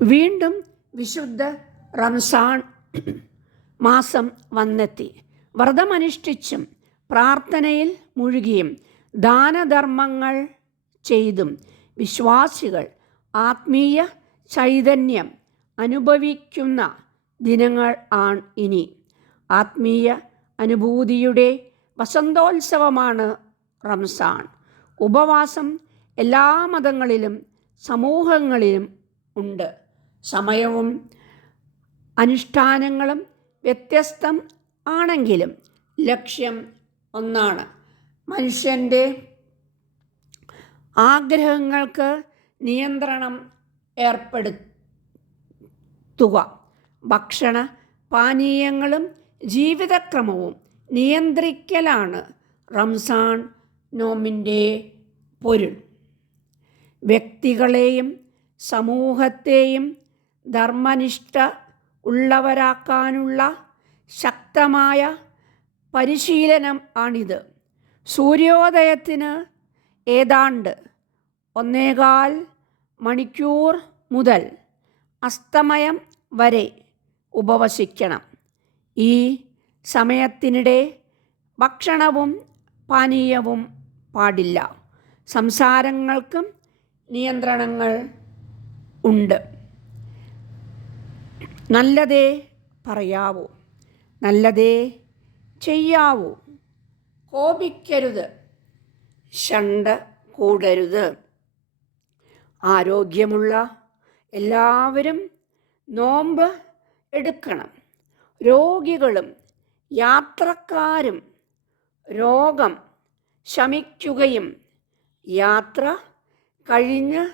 വീണ്ടും വിശുദ്ധ റംസാൻ മാസം വന്നെത്തി. വ്രതമനുഷ്ഠിച്ചും പ്രാർത്ഥനയിൽ മുഴുകിയും ദാനധർമ്മങ്ങൾ ചെയ്തും വിശ്വാസികൾ ആത്മീയ ചൈതന്യം അനുഭവിക്കുന്ന ദിനങ്ങൾ ആണ് ഇനി. ആത്മീയ അനുഭൂതിയുടെ വസന്തോത്സവമാണ് റംസാൻ. ഉപവാസം എല്ലാ മതങ്ങളിലും സമൂഹങ്ങളിലും ഉണ്ട്. സമയവും അനുഷ്ഠാനങ്ങളും വ്യത്യസ്തം ആണെങ്കിലും ലക്ഷ്യം ഒന്നാണ്: മനുഷ്യൻ്റെ ആഗ്രഹങ്ങൾക്ക് നിയന്ത്രണം ഏർപ്പെടുത്തുക. ഭക്ഷണ പാനീയങ്ങളും ജീവിതക്രമവും നിയന്ത്രിക്കലാണ് റംസാൻ നോമ്പിൻ്റെ പൊരുൾ. വ്യക്തികളെയും സമൂഹത്തെയും ധർമ്മനിഷ്ഠ ഉള്ളവരാക്കാനുള്ള ശക്തമായ പരിശീലനം ആണിത്. സൂര്യോദയത്തിന് ഏതാണ്ട് 1.25 മണിക്കൂർ മുതൽ അസ്തമയം വരെ ഉപവസിക്കണം. ഈ സമയത്തിനിടെ ഭക്ഷണവും പാനീയവും പാടില്ല. സംസാരങ്ങൾക്കും നിയന്ത്രണങ്ങൾ ഉണ്ട്. നല്ലതേ പറയാവൂ, നല്ലതേ ചെയ്യാവൂ. കോപിക്കരുത്, ശണ്ട കൂടരുത്. ആരോഗ്യമുള്ള എല്ലാവരും നോമ്പ് എടുക്കണം. രോഗികളും യാത്രക്കാരും രോഗം ശമിക്കുകയും യാത്ര കഴിഞ്ഞ്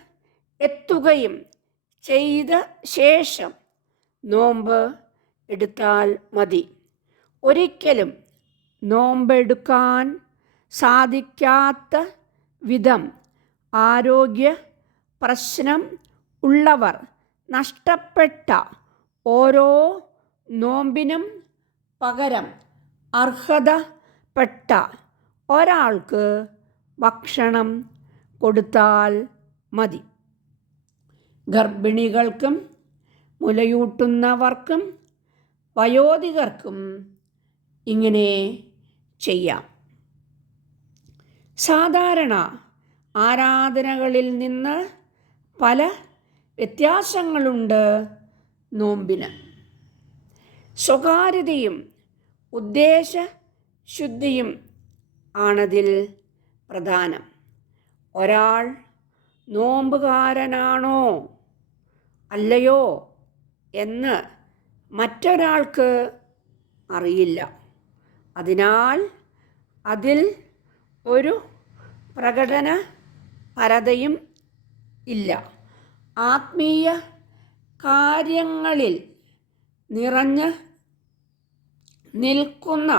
എത്തുകയും ചെയ്ത ശേഷം നോമ്പ് എടുത്താൽ മതി. ഒരിക്കലും നോമ്പെടുക്കാൻ സാധിക്കാത്ത വിധം ആരോഗ്യ പ്രശ്നം ഉള്ളവർ നഷ്ടപ്പെട്ട ഓരോ നോമ്പിനും പകരം അർഹതപ്പെട്ട ഒരാൾക്ക് ഭക്ഷണം കൊടുത്താൽ മതി. ഗർഭിണികൾക്കും മുലയൂട്ടുന്നവർക്കും വയോധികർക്കും ഇങ്ങനെ ചെയ്യാം. സാധാരണ ആരാധനകളിൽ നിന്ന് പല വ്യത്യാസങ്ങളുണ്ട് നോമ്പിന്. സ്വകാര്യതയും ഉദ്ദേശശുദ്ധിയും ആണതിൽ പ്രധാനം. ഒരാൾ നോമ്പുകാരനാണോ അല്ലയോ എന്ന് മറ്റൊരാൾക്ക് അറിയില്ല. അതിനാൽ അതിൽ ഒരു പ്രകടന പരതയും ഇല്ല. ആത്മീയ കാര്യങ്ങളിൽ നിറഞ്ഞ് നിൽക്കുന്ന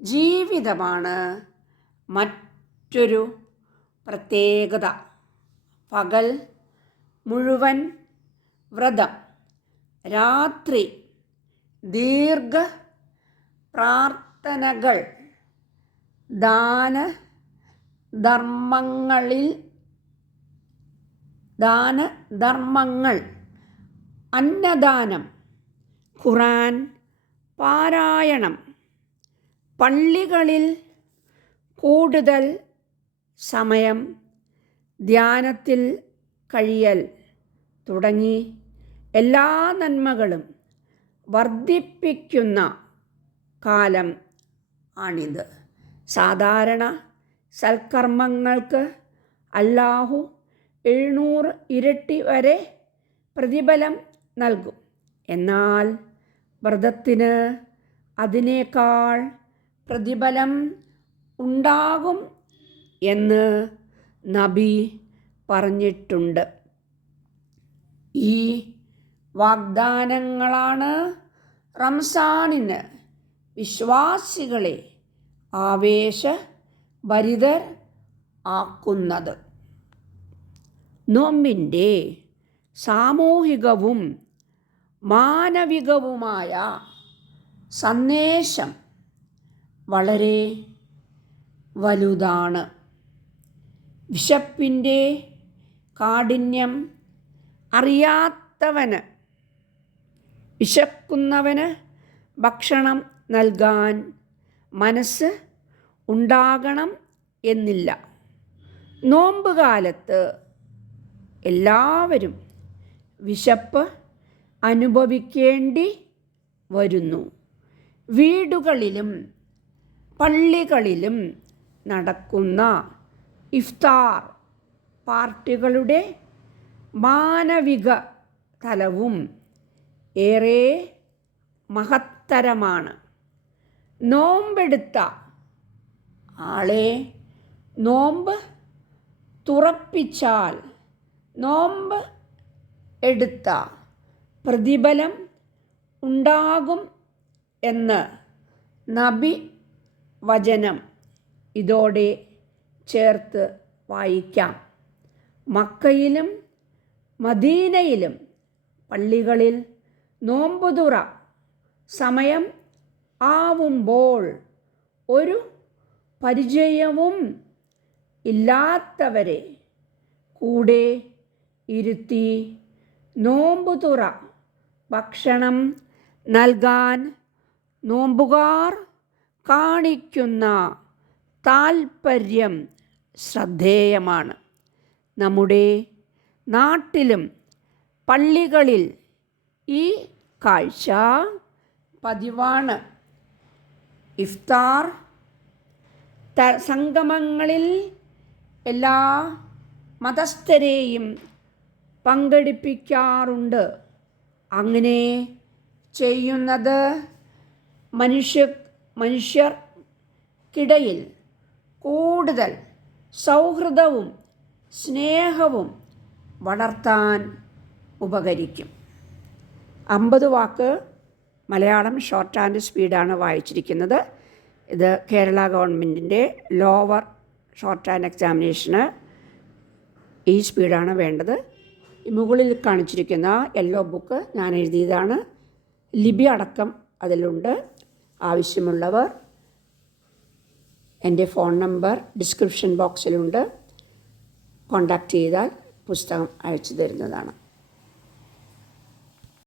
ജീവിതമാണ് മറ്റൊരു പ്രത്യേകത. പകൽ മുഴുവൻ വ്രതം, രാത്രി ദീർഘ പ്രാർത്ഥനകൾ, ദാനധർമ്മങ്ങൾ, അന്നദാനം, ഖുർആൻ പാരായണം, പള്ളികളിൽ കൂടുതൽ സമയം ധ്യാനത്തിൽ കഴിയൽ തുടങ്ങി എല്ലാ നന്മകളും വർദ്ധിപ്പിക്കുന്ന കാലം ആണിത്. സാധാരണ സൽക്കർമ്മങ്ങൾക്ക് അല്ലാഹു 700 ഇരട്ടി വരെ പ്രതിഫലം നൽകും. എന്നാൽ വ്രതത്തിന് അതിനേക്കാൾ പ്രതിഫലം ഉണ്ടാകും എന്ന് നബി പറഞ്ഞിട്ടുണ്ട്. ഈ വാഗ്ദാനങ്ങളാണ് റംസാനിന് വിശ്വാസികളെ ആവേശഭരിതർ ആക്കുന്നത്. നോമ്പിൻ്റെ സാമൂഹികവും മാനവികവുമായ സന്ദേശം വളരെ വലുതാണ്. വിശപ്പിൻ്റെ കാഠിന്യം അറിയാത്ത വിശക്കാത്തവന്, വിശക്കുന്നവന് ഭക്ഷണം നൽകാൻ മനസ്സ് ഉണ്ടാകണം എന്നില്ല. നോമ്പുകാലത്ത് എല്ലാവരും വിശപ്പ് അനുഭവിക്കേണ്ടി വരുന്നു. വീടുകളിലും പള്ളികളിലും നടക്കുന്ന ഇഫ്താർ പാർട്ടികളുടെ മാനവിക തലവും ഏറെ മഹത്തരമാണ്. നോമ്പെടുത്ത ആളെ നോമ്പ് തുറപ്പിച്ചാൽ നോമ്പ് എടുത്ത പ്രതിഫലം ഉണ്ടാകും എന്ന് നബി വചനം ഇതോടെ ചേർത്ത് വായിക്കാം. മക്കയിലും മദീനയിലും പള്ളികളിൽ നോമ്പുതുറ സമയം ആവുമ്പോൾ ഒരു പരിചയവും ഇല്ലാത്തവരെ കൂടെ ഇരുത്തി നോമ്പുതുറ ഭക്ഷണം നൽകാൻ നോമ്പുകാർ കാണിക്കുന്ന താൽപ്പര്യം ശ്രദ്ധേയമാണ്. നമ്മുടെ നാട്ടിലും പള്ളികളിൽ ഈ കാഴ്ച പതിവാണ്. ഇഫ്താർ സംഗമങ്ങളിൽ എല്ലാ മതസ്ഥരെയും പങ്കെടുപ്പിക്കാറുണ്ട്. അങ്ങനെ ചെയ്യുന്നത് മനുഷ്യർക്കിടയിൽ കൂടുതൽ സൗഹൃദവും സ്നേഹവും വളർത്താൻ ഉപകരിക്കും. 50 വാക്ക് മലയാളം ഷോർട്ട് ആൻഡ് സ്പീഡാണ് വായിച്ചിരിക്കുന്നത്. ഇത് കേരള ഗവൺമെൻറ്റിൻ്റെ ലോവർ ഷോർട്ട് ആൻഡ് എക്സാമിനേഷന് ഈ സ്പീഡാണ് വേണ്ടത്. ഈ മുകളിൽ കാണിച്ചിരിക്കുന്ന യെല്ലോ ബുക്ക് ഞാൻ എഴുതിയതാണ്. ലിപി അടക്കം അതിലുണ്ട്. ആവശ്യമുള്ളവർ എൻ്റെ ഫോൺ നമ്പർ ഡിസ്ക്രിപ്ഷൻ ബോക്സിലുണ്ട്. കോൺടാക്റ്റ് ചെയ്താൽ പുസ്തകം അയച്ചു തരുന്നതാണ്.